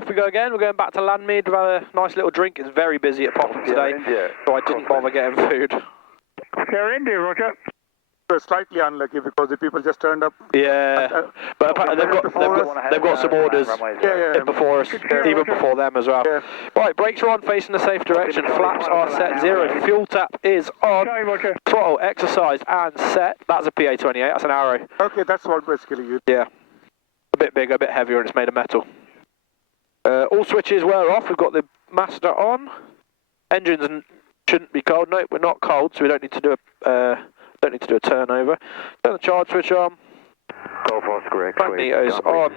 off we go again. We're going back to Landmead. We've had a nice little drink. It's very busy at Popham today, so I didn't bother getting food. Sierra India, Roger. We're slightly unlucky because the people just turned up. Yeah, but they've got some orders before us, even before them as well. Yeah. Right, brakes are on, facing the safe direction. Flaps are set 0. Fuel tap is on. Throttle exercised and set. That's a PA28. That's an Arrow. Okay, that's what basically you. Yeah, a bit bigger, a bit heavier, and it's made of metal. All switches were off. We've got the master on. Engines shouldn't be cold. No, we're not cold, so we don't need to do a turnover. Turn the charge switch on. Golf Oscar X-ray. Magnetos on.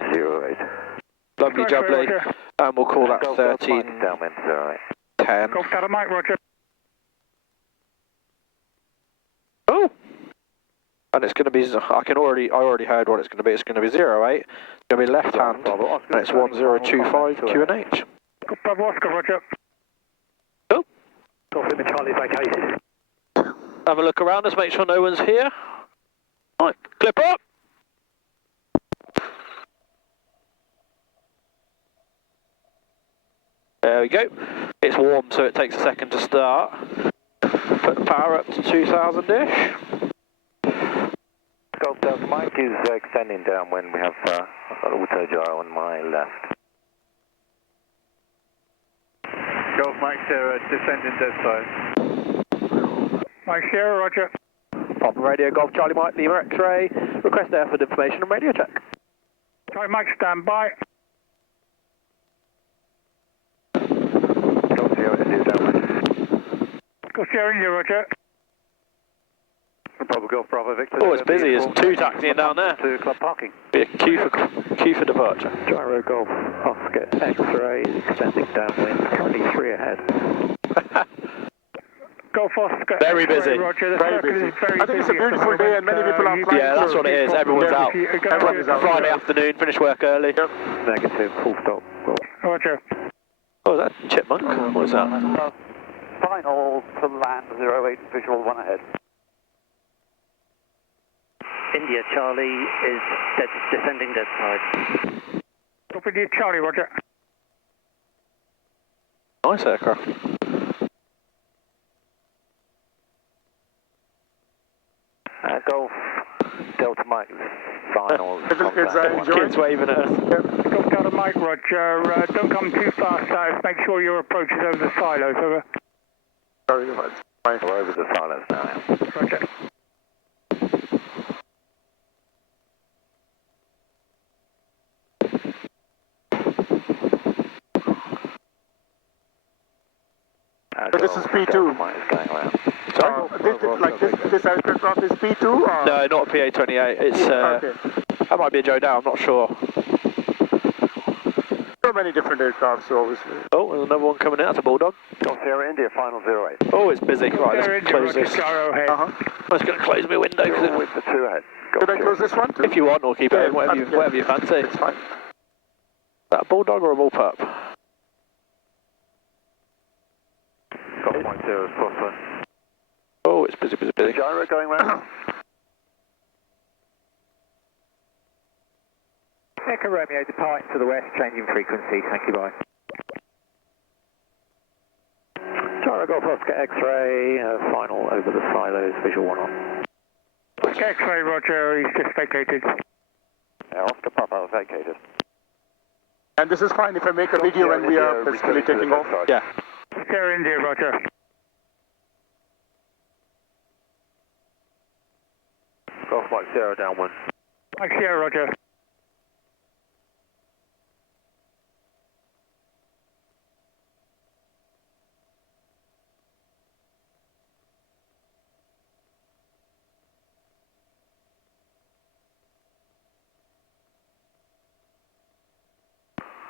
08. Lovely jubbly. And we'll call that 13. Downwind 08. 10. Golf Delta Mike, Roger. Oh! And it's going to be, I already heard what it's going to be. It's going to be 08. It's going to be left hand. And it's 1025 QNH. Golf Bravo Oscar, Roger. Oh! Golf Lima Charlie vacated. Have a look around us, make sure no one's here. Right, clip up. There we go. It's warm, so it takes a second to start. Put the power up to 2000-ish. Golf Delta Mike is extending downwind. We have I've got auto gyro on my left. Golf Mike Sierra, descending dead side. Mike Sierra, Roger. Popham radio, Golf Charlie Mike, Lima X-ray. Request airfield information and radio check. Charlie Mike, stand by. Golf Sierra India downwind. Golf Sierra India, Roger. Papa Golf Bravo Victor. Oh, it's busy. There's 2 taxiing down there. To club parking. Be a queue for departure. Gyro Golf Oscar X-ray extending downwind. Currently 3 ahead. Golf Oscar. Very busy. Roger. The Very circuit busy. is very I think it's a busy at the beautiful day and many moment. people are flying. Yeah, that's what it is. Everyone's out. Everyone's out. Friday afternoon, finish work early. Yep. Negative, full stop. Roger. Oh, is that Chipmunk? What is that? Final to land 08, visual 1 ahead. India Charlie is descending dead side. Golf India Charlie, Roger. Nice aircraft. Golf Delta Mike, final. Kids waving at us. Golf Delta Mike, Roger. Don't come too far south. Make sure your approach is over the silos, over. Sorry, We're over the silence now. Roger. So this is P2. Sorry? This aircraft is P2 or? No, not a PA28. It's Okay. that might be a Joe Dow. I'm not sure. So many different aircrafts, obviously. Oh, there's another one coming in. That's a Bulldog. Golf Sierra India, final 08. Oh, it's busy. Right, let's close this. Uh-huh. I'm just going to close my window. With the 2 ahead. Should I close this one too? If you want, or keep it, Yeah, whatever you fancy. It's fine. Is that a Bulldog or a Bullpup? Golf Mike Sierra is Popham. Oh, it's busy. Gyro going round. Echo Romeo, departing to the west, changing frequency. Thank you, bye. Gyro Golf Oscar X-ray, final over the silos, visual 1 on. Oscar X-ray, Roger. He's just vacated. Oscar Papa vacated. And this is fine if I make a video when we are basically taking off. Yeah. Sierra India, Roger. Golf Mike Sierra downwind. Mike Sierra, Roger.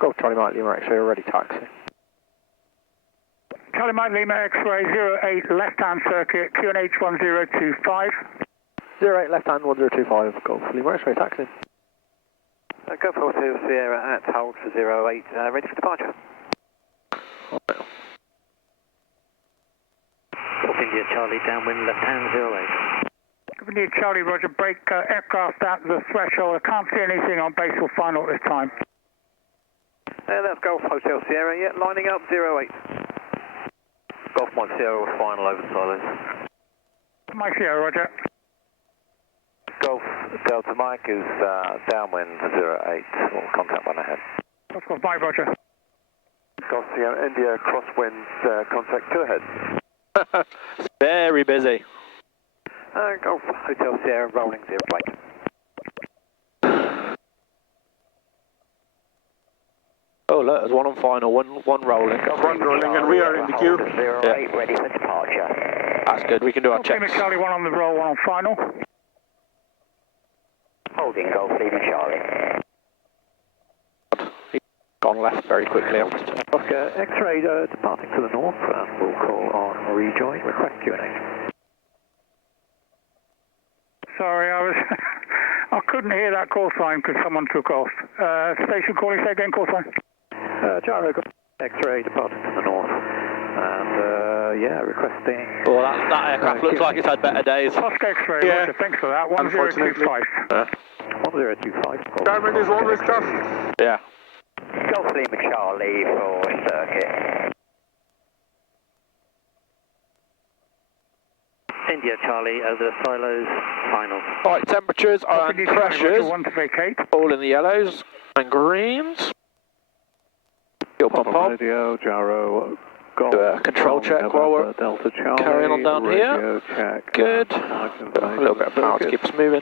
Golf Charlie Mike Lima X-ray already taxi. Charlie Mike Lima X-ray 08 left-hand circuit QNH 1025. 08 left hand 1025 Golf Lima X-ray taxi. Go for Sierra at hold for 08, ready for departure. Golf India Charlie downwind left hand 08. Golf India Charlie, Roger. Break aircraft out of the threshold. I can't see anything on base or final at this time. That's Golf Hotel Sierra, yeah, lining up 08. Golf Mike Sierra, final over silos. Mike Sierra, roger. Golf Delta Mike is downwind 08, all contact one ahead. Golf Mike, roger. Golf Sierra India crosswind contact 2 ahead. Very busy. Golf Hotel Sierra, rolling 08. Oh look, there's one on final, one rolling. One rolling, and we are in the queue. 08, ready for departure. That's good, we can do our Golf checks. Lima Charlie, one on the roll, one on final. Holding Golf Lima Charlie. He's gone left very quickly after this turn. Oscar X-ray departing to the north, and we'll call on rejoin, request Q&A. Sorry, I couldn't hear that call sign because someone took off. Station calling, say again, call sign. Gyro X-ray departing to the north, and yeah, requesting... Well, that aircraft looks like it's had better days. Oscar X-ray, Yeah. roger, thanks for that. 1025. 1025. Diamond is always tough. Yeah. Golf Lima Charlie for circuit. India Charlie over the silos, final. Right, temperatures and India Charlie, roger, pressures, one to vacate. all in the yellows and greens. Fuel pump on. Radio, Gyro, Golf. Do a control check while we're Delta Charlie, carrying on down radio here. Check. Good. A little bit of power to keep us moving.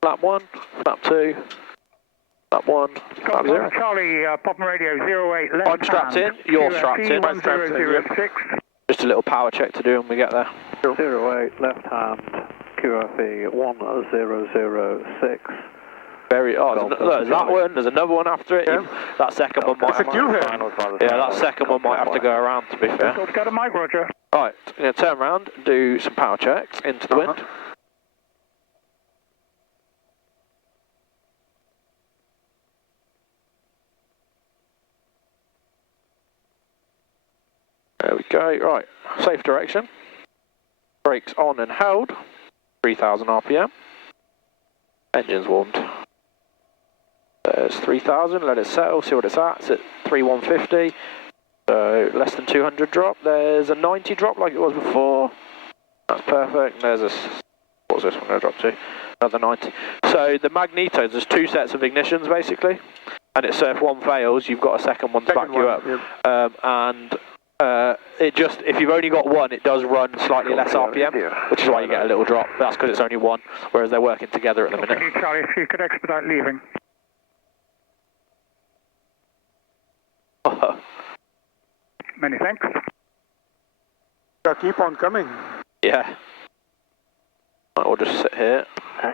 Flap 1, flap 2, flap 1, flap Golf 0. Charlie, Popham Radio 08, left I'm strapped in, hand. you're QFE strapped in. 1006. Just a little power check to do when we get there. 08, left hand, QFE 1006. Very, look, there's that one, there's another one after it. Yeah. That second one might It's a have queue here. Yeah, that second one might have to go around, to be fair. Let's go to Mike, roger. Right, I'm going to turn around and do some power checks into the wind. There we go, right, safe direction. Brakes on and held, 3000 RPM. Engines warmed. There's 3000, let it settle, see what it's at. It's at 3150, so less than 200 drop. There's a 90 drop like it was before. That's perfect. There's a, what's this one going to drop to? Another 90. So the magnetos, there's two sets of ignitions basically, and it's so if one fails, you've got a second one to back you up. It just, if you've only got one, it does run slightly less RPM, which is why you get a little drop. That's because it's only one, whereas they're working together at the minute. India Charlie, if you could expedite leaving. Many thanks. Keep on coming. Yeah. Right, we'll just sit here,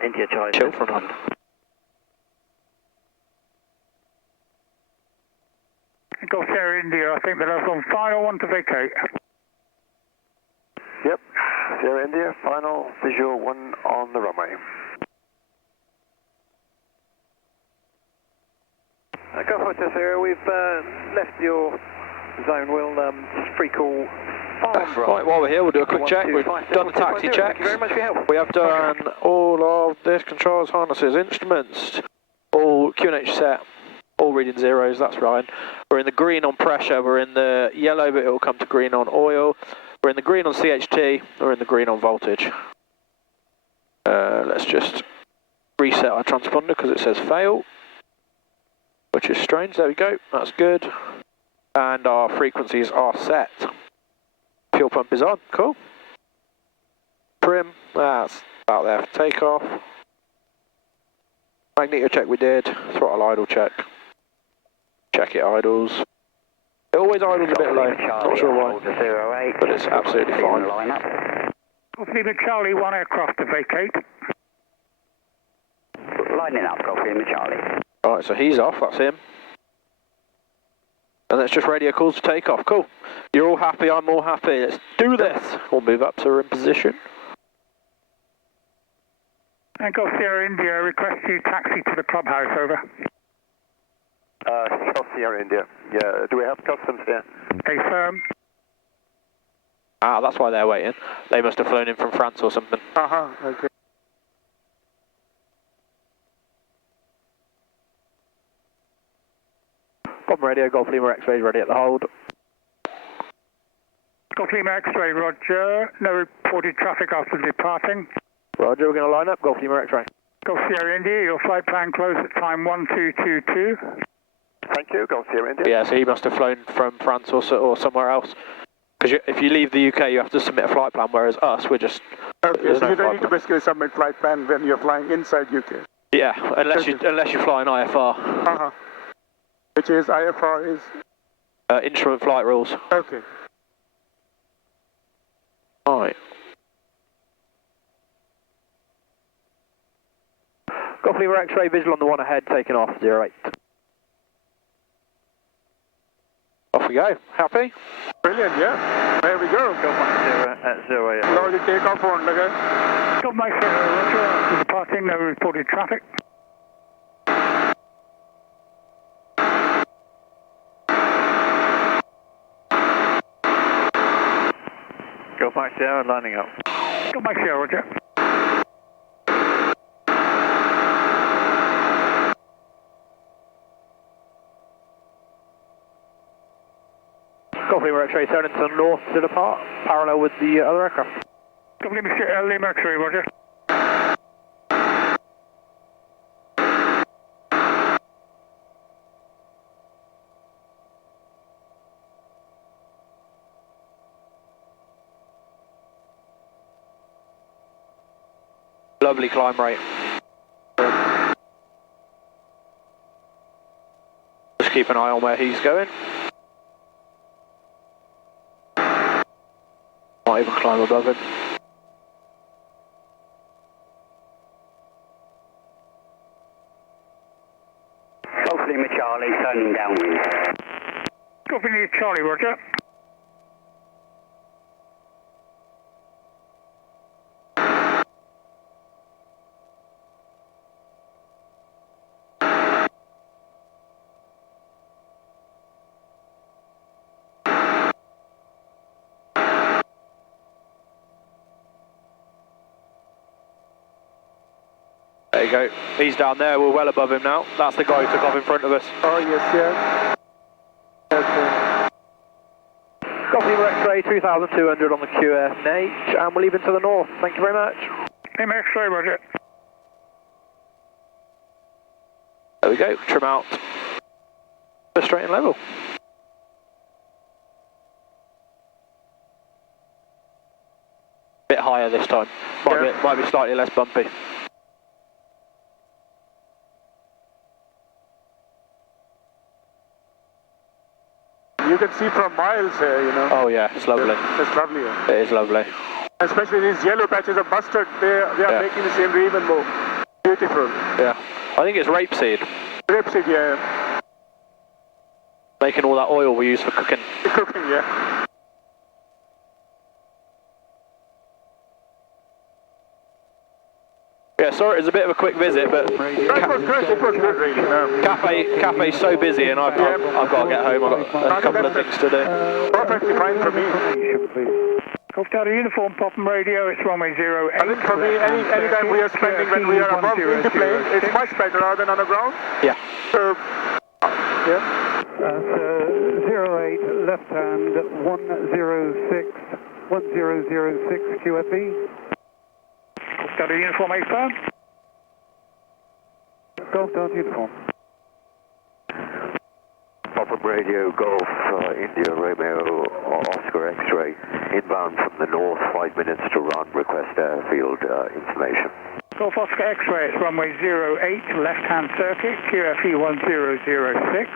India Charlie. chill for a moment. Golf Sierra India, I think the last one, final one to vacate. Yep, Sierra India, final visual 1 on the runway. Golf Hotel Sierra, we've left your zone. We'll free call Right, while we're here, we'll do a quick check. We've done the taxi checks. Thank you very much for your help. We have done all of this, controls, harnesses, instruments, all QNH set, all reading zeros, that's right. We're in the green on pressure, we're in the yellow, but it will come to green on oil. We're in the green on CHT, we're in the green on voltage. Let's just reset our transponder because it says fail, which is strange. There we go, that's good. And our frequencies are set. Fuel pump is on, cool. Trim, that's about there for takeoff. Magneto check we did, throttle idle check. Check it idles. It always idles a bit low, not sure why, but it's absolutely fine. Golf Lima Charlie, one aircraft to vacate. Lining up, Golf Lima Charlie. Alright, so he's off, that's him. And that's just radio calls for takeoff, cool. You're all happy, I'm all happy, let's do this. We'll move up so we're in position. And Golf Sierra India, request you taxi to the clubhouse, over. Golf Sierra India, yeah, do we have customs there? Okay, firm. Ah, that's why they're waiting. They must have flown in from France or something. Okay. Popham Radio, Golf Lima X-ray ready at the hold. Golf Lima X-ray, roger. No reported traffic after departing. Roger, we're going to line up, Golf Lima X-ray. Golf Sierra India, your flight plan closed at time 1222. Thank you, Golf Sierra India. Yeah, so he must have flown from France or somewhere else. Because if you leave the UK, you have to submit a flight plan, whereas us, we're just... Okay, so you don't need to basically submit flight plan when you're flying inside UK. Yeah, unless you fly an IFR. Which is IFR is? Instrument flight rules. Okay. Right. Golf Lima X-ray, visual on the one ahead, taking off, 08. Off we go. Happy? Brilliant, yeah. There we go. Golf Mike 0 at 08. Now the takeoff on, okay? Golf Mike 0, roger. After departing, no reported traffic. Golf Mike 0 lining up. Golf Mike 0, roger. Golf Lima X-ray, turning to the north to depart, parallel with the other aircraft. Golf Lima X-ray, roger. Lovely climb rate. Just keep an eye on where he's going. Might even climb above him. Golf Lima Charlie, turning downwind. Golf Lima Charlie, roger. There you go. He's down there. We're well above him now. That's the guy who took off in front of us. Oh, yes, yeah. Okay. Golf Lima X-ray, 2,200 on the QNH, and we're leaving to the north. Thank you very much. Lima X-ray, roger. There we go. Trim out. Straight and level. Bit higher this time. Might be slightly less bumpy. You can see from miles here, you know. Oh yeah, it's lovely. It's lovely. It is lovely. Especially these yellow patches of mustard, they are making the scenery even more beautiful. Yeah. I think it's rapeseed. Rapeseed, yeah. Making all that oil we use for cooking. Cooking, yeah. Yeah, sorry, it's a bit of a quick visit, but It was good really. cafe's so busy, and I've got to get home. I've got a couple of things to do. Perfectly fine for me. Golf Delta Uniform, Popham Radio, it's runway 08. I think for me, any time we are spending when we are above in the plane, it's much better rather than on the ground. Yeah. So, yeah. 08, left hand, 1006 QFE. Golf Delta Uniform, A firm. Golf Delta Uniform. Popham Radio, Golf, India, Romeo, Oscar X-ray, inbound from the north, 5 minutes to run, request airfield information. Golf Oscar X-ray, it's runway 08, left-hand circuit, QFE 1006.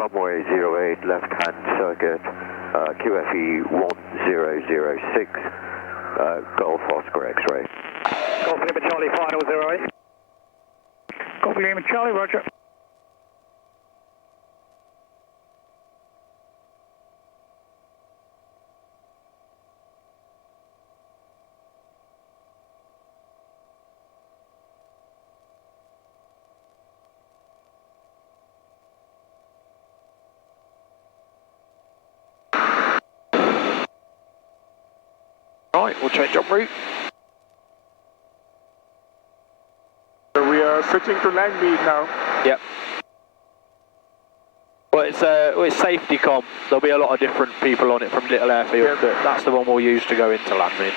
Runway 08, left-hand circuit, QFE 1006, Golf Oscar X-ray. Golf Lima Charlie, final 08. Golf Lima Charlie, roger. Right, we'll change up route. So we are switching to Landmead now. Yep. it's safety com. There'll be a lot of different people on it from Little Airfield, but that's the one we'll use to go into Landmead.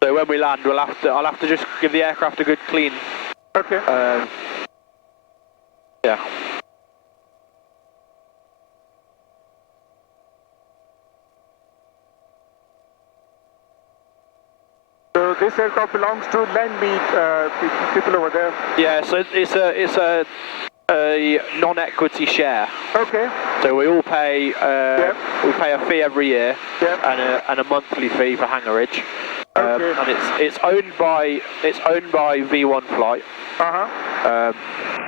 So when we land, I'll have to just give the aircraft a good clean. Okay. Yeah. So this aircraft belongs to Landmead people over there. Yeah. So it's a non-equity share. Okay. So we all pay we pay a fee every year and a monthly fee for hangarage. Okay. And it's owned by V1 Flight.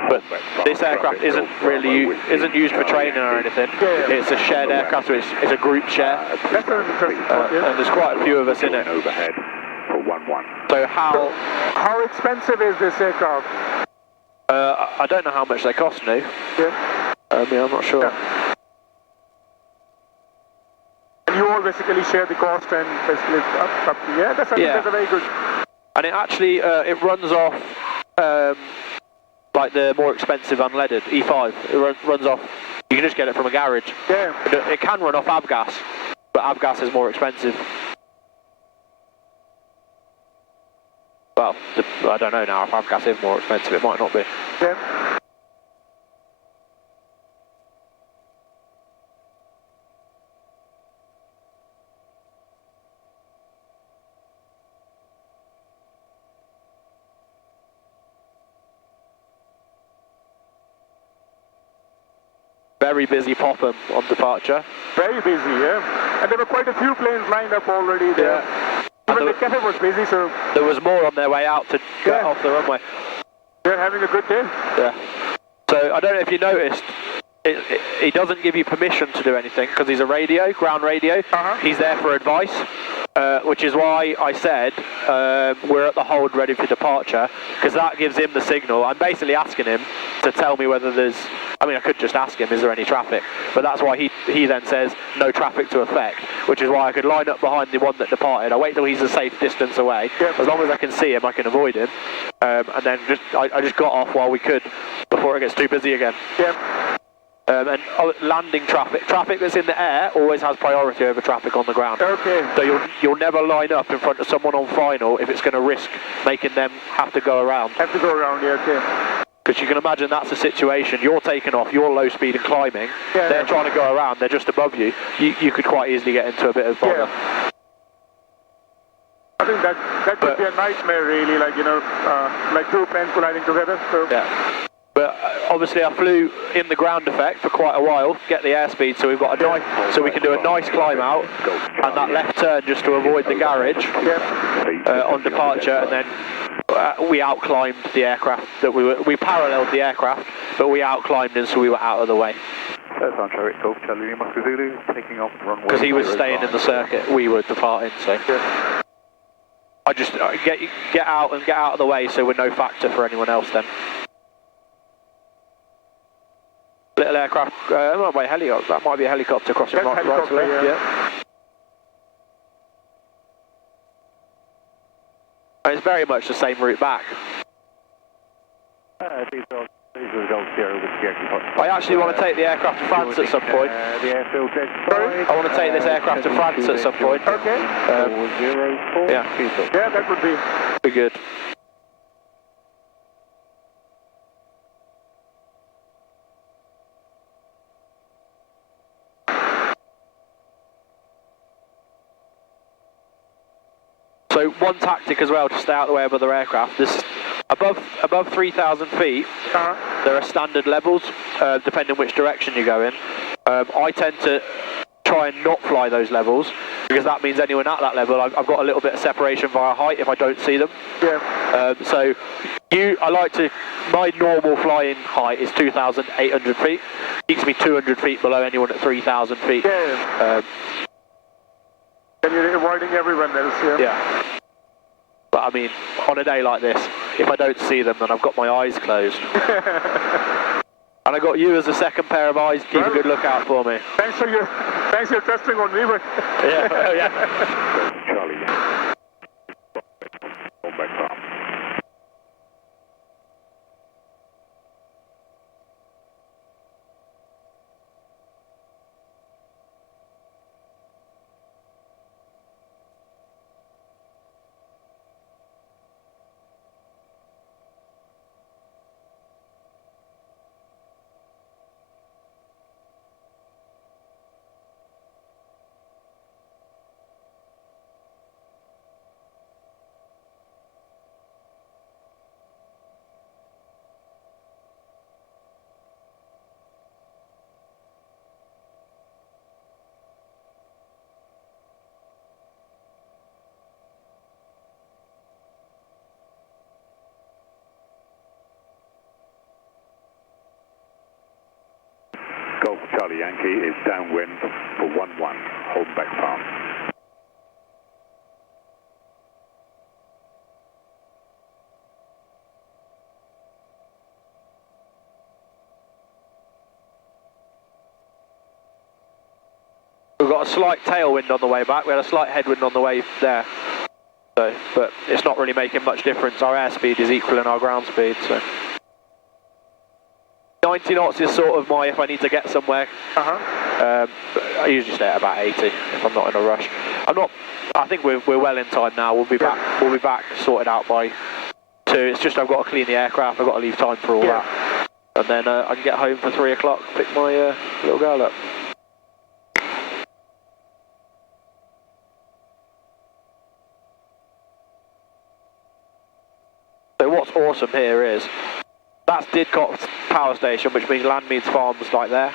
But this aircraft isn't used for training or anything. It's a shared aircraft, so it's a group share. That's an interesting point, And there's quite a few of us in it. Overhead for 11. So how expensive is this aircraft? I don't know how much they cost now. Yeah. I'm not sure. Yeah. And you all basically share the cost and basically up. Yeah, that's a very good. And it actually it runs off like the more expensive unleaded E5. It runs off. You can just get it from a garage. Yeah. It can run off avgas, but avgas is more expensive. Well, I don't know now if avgas is more expensive. It might not be. Yeah. Very busy Popham on departure. Very busy, yeah. And there were quite a few planes lined up already there. Yeah. Even the cafe was busy, so there was more on their way out to get off the runway. they're having a good day. Yeah. So I don't know if you noticed, he doesn't give you permission to do anything because he's a radio, ground radio. He's there for advice, which is why I said we're at the hold ready for departure, because that gives him the signal. I'm basically asking him to tell me whether there's, I mean I could just ask him is there any traffic, but that's why he then says no traffic to affect, which is why I could line up behind the one that departed. I wait till he's a safe distance away. As long as I can see him I can avoid him, and then I just got off while we could before it gets too busy again. And landing traffic that's in the air always has priority over traffic on the ground. Okay. So you'll never line up in front of someone on final if it's going to risk making them have to go around. Have to go around, yeah, okay. Because you can imagine that's a situation, you're taking off, you're low speed and climbing, they're trying to go around, they're just above you. You could quite easily get into a bit of bother. Yeah. I think that could be a nightmare really, like, you know, like two planes colliding together. So. Yeah. But obviously I flew in the ground effect for quite a while, get the airspeed, so we've got a nice, so we can do a nice climb out, and that left turn just to avoid the garage on departure, and then we out-climbed the aircraft that we paralleled the aircraft, but we out-climbed him so we were out of the way. That's on Charlie Golf, Charlie Lima Zulu, taking off runway. Because he was staying in the circuit, we were departing, so. I just get out and get out of the way so we're no factor for anyone else then. Little aircraft, that might be a helicopter crossing right to left, yeah. And it's very much the same route back. I actually want to take the aircraft to France at some point. I want to take this aircraft to France at some point. Okay. Yeah, that would be good. So So one tactic as well to stay out of the way of other aircraft. This above 3,000 feet, there are standard levels depending which direction you go in. I tend to try and not fly those levels because that means anyone at that level, I've got a little bit of separation via height if I don't see them. Yeah. So my normal flying height is 2,800 feet. Keeps me 200 feet below anyone at 3,000 feet. Yeah. And you're avoiding everyone else, yeah? Yeah. But I mean, on a day like this, if I don't see them, then I've got my eyes closed. And I got you as a second pair of eyes to keep a good lookout for me. Thanks for your trusting on me, but... Yeah, well, yeah. Charlie. Hold back from. Golf Charlie Yankee is downwind for 1-1, hold back farm. We've got a slight tailwind on the way back, we had a slight headwind on the way there. So, but it's not really making much difference, our airspeed is equal in our ground speed. So 90 knots is sort of my, if I need to get somewhere. I usually stay at about 80 if I'm not in a rush. I think we're well in time now. We'll be back sorted out by 2. It's just I've got to clean the aircraft. I've got to leave time for all that, and then I can get home for 3 o'clock. Pick my little girl up. So what's awesome here is that's Didcot's power station, which means Landmead's farm's like there.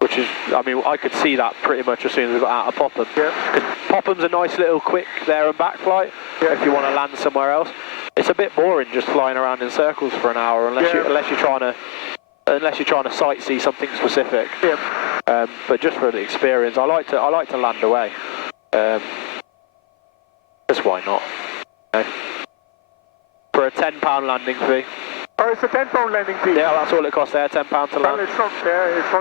Which is, I mean, I could see that pretty much as soon as we got out of Popham. Because Popham's a nice little quick there and back flight if you want to land somewhere else. It's a bit boring just flying around in circles for an hour unless you're trying to sightsee something specific. But just for the experience, I like to land away. Just why not? Okay. For a £10 landing fee. Oh, it's a £10 landing fee. Yeah, that's all it costs there, £10 to land. Well, it's not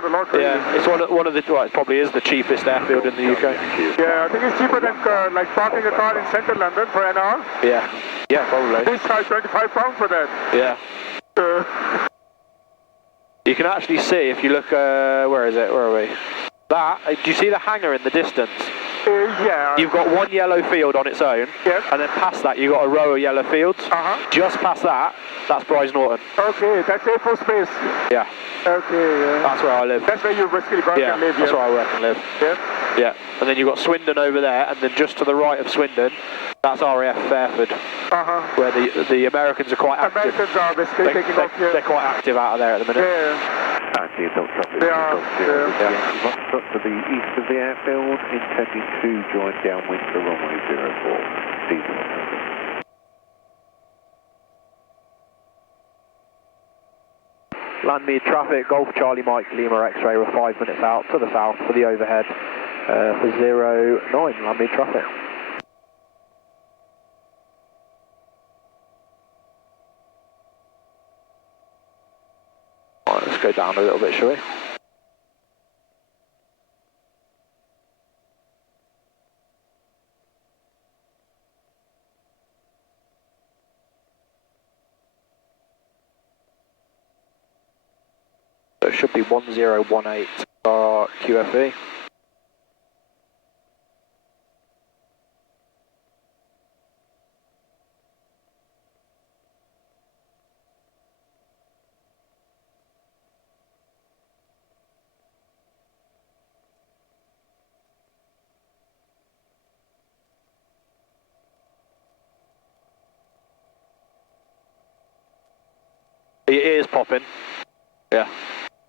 a lot really. Yeah, it's one of the, well, it probably is the cheapest airfield in the UK. Yeah, I think it's cheaper than like parking a car in central London for an hour. Yeah, probably. They charge £25 for that. Yeah. You can actually see if you look, where is it, where are we? That, do you see the hangar in the distance? Yeah. You've got one yellow field on its own, and then past that you've got a row of yellow fields. Just past that, that's Bryce Norton. Okay, that's Air Force Base. Yeah. Okay, yeah. That's where I live. That's where you basically work and live, that's where I work and live. Yeah. And then you've got Swindon over there, and then just to the right of Swindon, that's RAF Fairford, where the Americans are quite active. Americans are basically taking off, They're quite active out of there at the minute. They are. To the east of the airfield, intending to join downwind for runway 04. Diesel. Landmead traffic, Golf Charlie Mike Lima X-ray, we're 5 minutes out to the south for the overhead for 09 Landmead traffic. Alright, let's go down a little bit, shall we? So it should be 1018 our QFE. Are your ears popping? Yeah.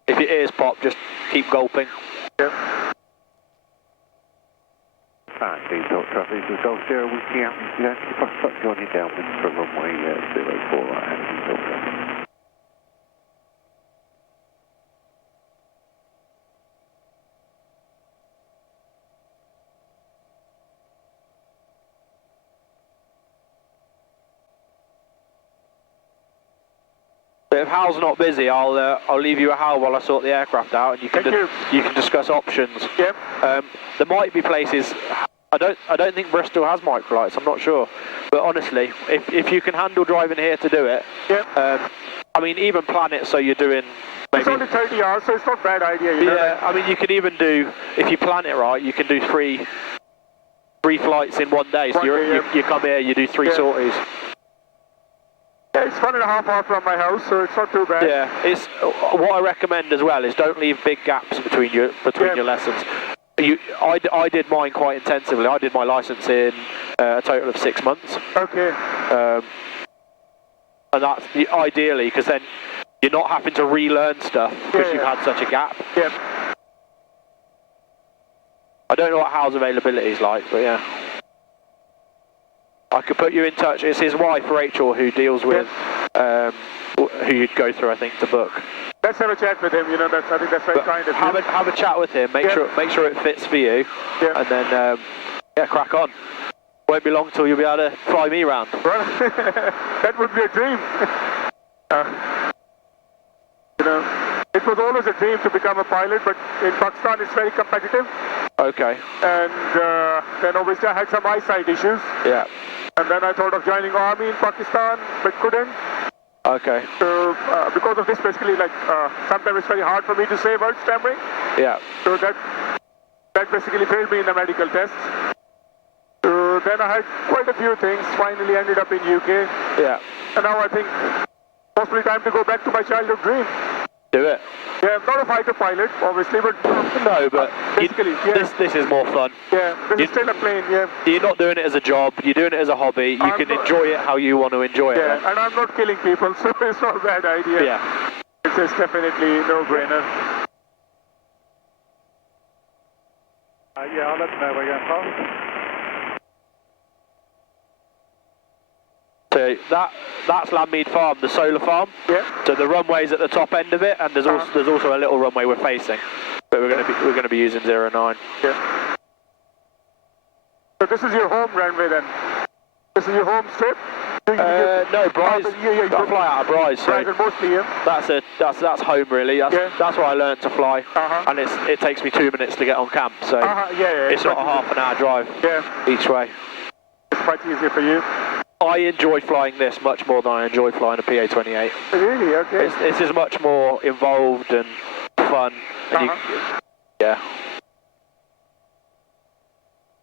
If your ears pop, just keep gulping. Yep. Fine, diesel traffic is Golf Sierra Whiskey Yankee, joining downwind for runway 04 and diesel traffic. But if Hal's not busy, I'll leave you a Hal while I sort the aircraft out, and you can discuss options. Yep. There might be places. I don't think Bristol has microlights. I'm not sure, but honestly, if you can handle driving here to do it, Yep. I mean, even plan it so you're doing. Maybe, it's only 30 hours, so it's not a bad idea. You know, yeah, I mean, you could even do, if you plan it right, you can do three flights in one day. So you come here, you do three sorties. Yeah, it's 1.5 hours from my house, so it's not too bad. Yeah, it's what I recommend as well is don't leave big gaps between your lessons. I did mine quite intensively. I did my license in a total of 6 months. Okay. And that's ideally, because then you're not having to relearn stuff because you've had such a gap. Yep. I don't know what Hal's availability is like, but yeah. I could put you in touch. It's his wife, Rachel, who deals with who you'd go through, I think, to book. Let's have a chat with him. You know, I think that's very kind of him. Have a chat with him. Make sure it fits for you, and then crack on. Won't be long till you'll be able to fly me round. Well, that would be a dream. You know, it was always a dream to become a pilot, but in Pakistan it's very competitive. Okay. And then obviously I had some eyesight issues. Yeah. And then I thought of joining army in Pakistan, but couldn't. Okay. So because of this, basically, like sometimes it's very hard for me to say word stammering. Yeah. So that basically failed me in the medical tests. So then I had quite a few things. Finally ended up in UK. Yeah. And now I think possibly time to go back to my childhood dream. Do it. Yeah, I'm not a fighter pilot, obviously, but no, but basically, this is more fun. Yeah, this is still a plane. Yeah. You're not doing it as a job. You're doing it as a hobby. You can enjoy it how you want to enjoy it. Yeah, and I'm not killing people, so it's not a bad idea. Yeah. It's just definitely no-brainer. Yeah, I'll let you know where you're going from. So that's Landmead Farm, the solar farm. Yeah. So the runway's at the top end of it, and there's also a little runway we're facing, but we're going to be using 09. Yeah. So this is your home runway then. This is your home strip. No, Bryce. I fly out of Bryce. So mostly, yeah. That's home really. That's where I learned to fly, and it takes me 2 minutes to get on camp. So it's not a half an hour drive each way. It's quite easy for you. I enjoy flying this much more than I enjoy flying a PA-28. Really? Okay. This is much more involved and fun. And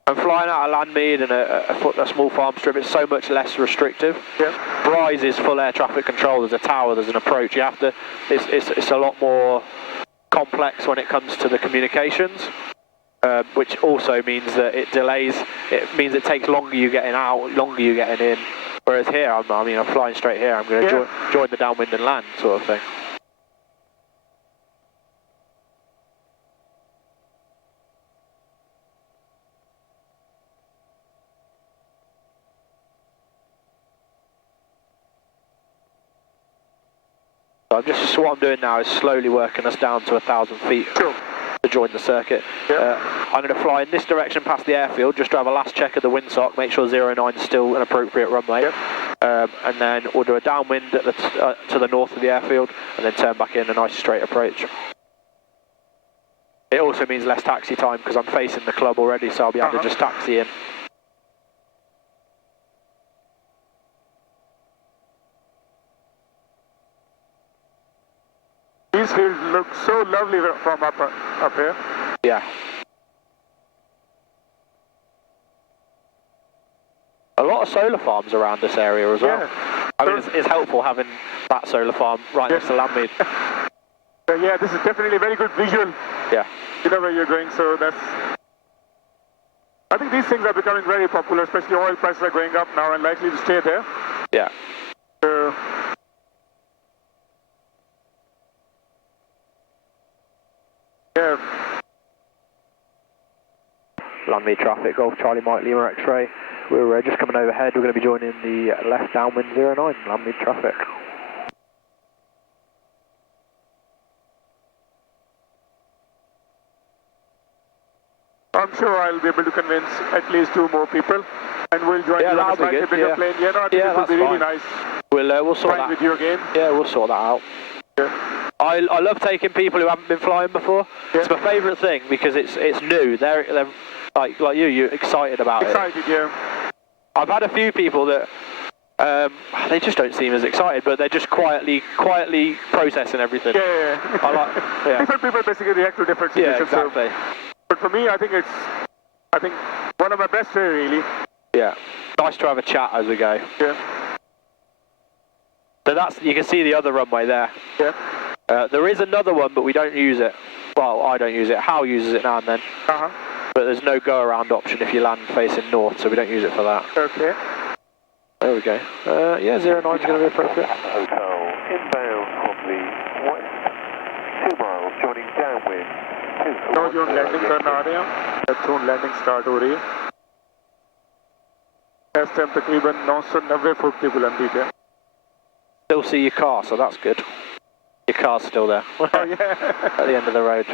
And flying out of Landmead and a small farm strip, it's so much less restrictive. Yeah. Bryce is full air traffic control. There's a tower. There's an approach. You have to. It's a lot more complex when it comes to the communications. Which also means that it delays. It means it takes longer you getting out, longer you getting in. Whereas here, I'm flying straight here. I'm going to join the downwind and land sort of thing. So what I'm doing now is slowly working us down to 1,000 feet. Sure. To join the circuit. I'm going to fly in this direction past the airfield, just to have a last check of the windsock, make sure 09 is still an appropriate runway, and then we'll do a downwind to the north of the airfield, and then turn back in a nice straight approach. It also means less taxi time because I'm facing the club already, so I'll be able to just taxi in. These fields look so lovely from up here. Yeah. A lot of solar farms around this area as well. Yeah. I mean, it's helpful having that solar farm right next to Landmead. Yeah, this is definitely a very good visual. Yeah. You know where you're going, so that's... I think these things are becoming very popular, especially oil prices are going up now and likely to stay there. Yeah. Landmead traffic, Golf Charlie Mike Lima X-ray. We're just coming overhead, we're going to be joining the left downwind 09, Landmead traffic. I'm sure I'll be able to convince at least 2 more people, and we'll join you on a slightly bigger plane. Yeah, no, I think it will be really nice. We'll sort that with you again. Yeah, we'll sort that out. Yeah. I love taking people who haven't been flying before. Yeah. It's my favourite thing because it's new. They're like you're excited about it. Excited, yeah. I've had a few people that they just don't seem as excited, but they're just quietly processing everything. Yeah. Different people basically react to different situations. Yeah, exactly. But for me, I think one of my best days, really. Yeah. Nice to have a chat as we go. Yeah. So you can see the other runway there. Yeah. There is another one, but we don't use it. Well, I don't use it. Hal uses it now and then. Uh-huh. But there's no go-around option if you land facing north, so we don't use it for that. Okay. There we go. Yeah, 09 is going to be appropriate. Hotel, inbound from the west, 2 miles, joining downwind. No, zone landing करना आ रहे हैं, zone landing start हो रही है। इस time तकरीबन 990 foot की बुलंदी पे। Still see your car, so that's good. Your car's still there. Oh yeah. At the end of the road.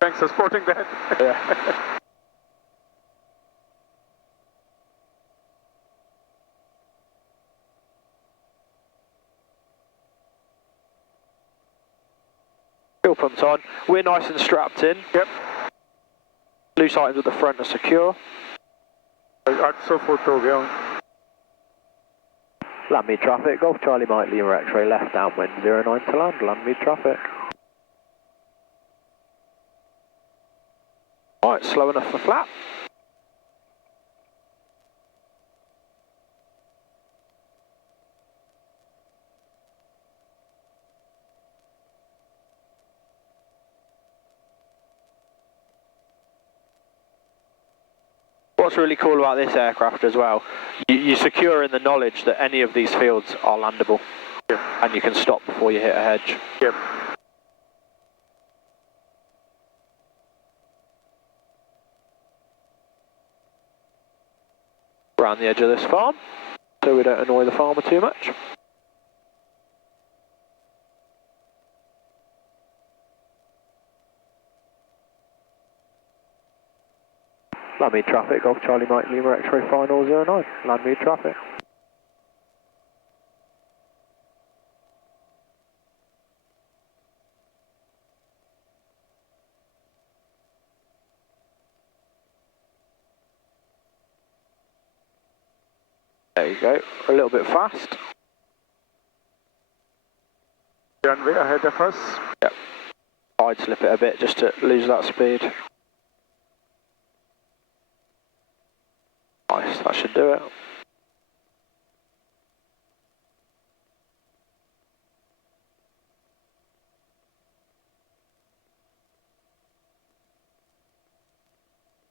Thanks for spotting that. Yeah. Fuel pumped on. We're nice and strapped in. Yep. Loose items at the front are secure. 800 foot हो गया हूँ. Landmead traffic, Golf Charlie Mike Lima X-ray left downwind 09 to land, Landmead traffic. Alright, slow enough for flap. What's really cool about this aircraft as well, you secure in the knowledge that any of these fields are landable. Yep. And you can stop before you hit a hedge. Yep. Around the edge of this farm, so we don't annoy the farmer too much. Landmead traffic, Golf Charlie Mike Lima X-ray final 09, Landmead traffic. There you go, a little bit fast. Runway ahead of us. Yep. I'd slip it a bit just to lose that speed. Nice, that should do it.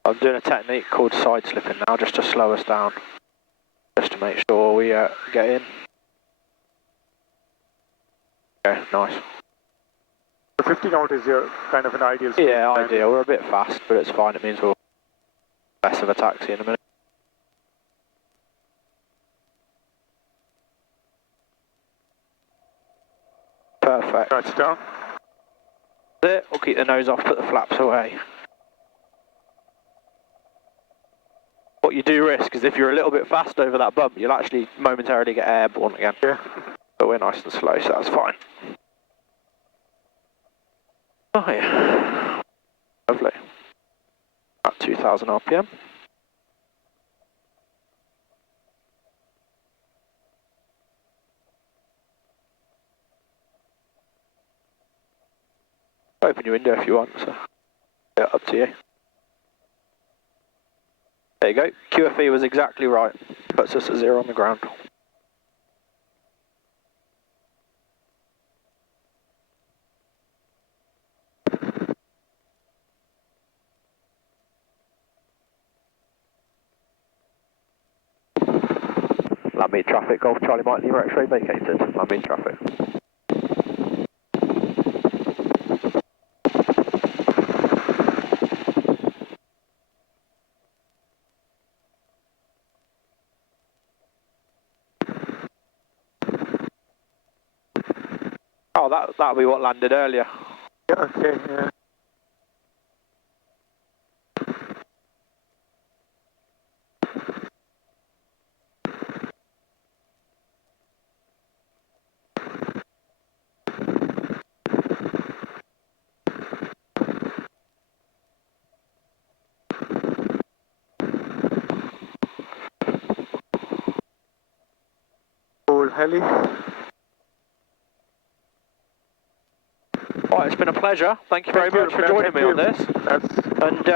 I'm doing a technique called side slipping now just to slow us down. Just to make sure we get in. Okay, nice. So 50 knot is your kind of an ideal speed. Yeah, ideal. We're a bit fast, but it's fine. It means we'll less of a taxi in a minute. Perfect. Touch down. That's it. We'll keep the nose off, put the flaps away. What you do risk is if you're a little bit fast over that bump, you'll actually momentarily get airborne again. Yeah. But we're nice and slow, so that's fine. Oh yeah. Lovely. At 2000 RPM. Open your window if you want, so yeah, up to you. There you go. QFE was exactly right. Puts us at 0 on the ground. Landmead traffic, Golf Charlie Mike Lima X-ray vacated. Landmead traffic. Oh, that'll be what landed earlier. Yeah, okay, yeah. Old heli. Right, it's been a pleasure. Thank you very much for joining me on this. And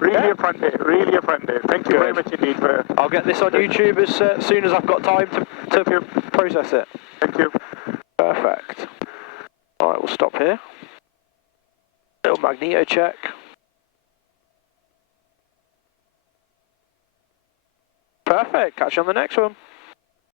really a fun day. Really a fun day. Thank you very much indeed. I'll get this on YouTube as soon as I've got time to process it. Thank you. Perfect. All right, we'll stop here. Little magneto check. Perfect. Catch you on the next one.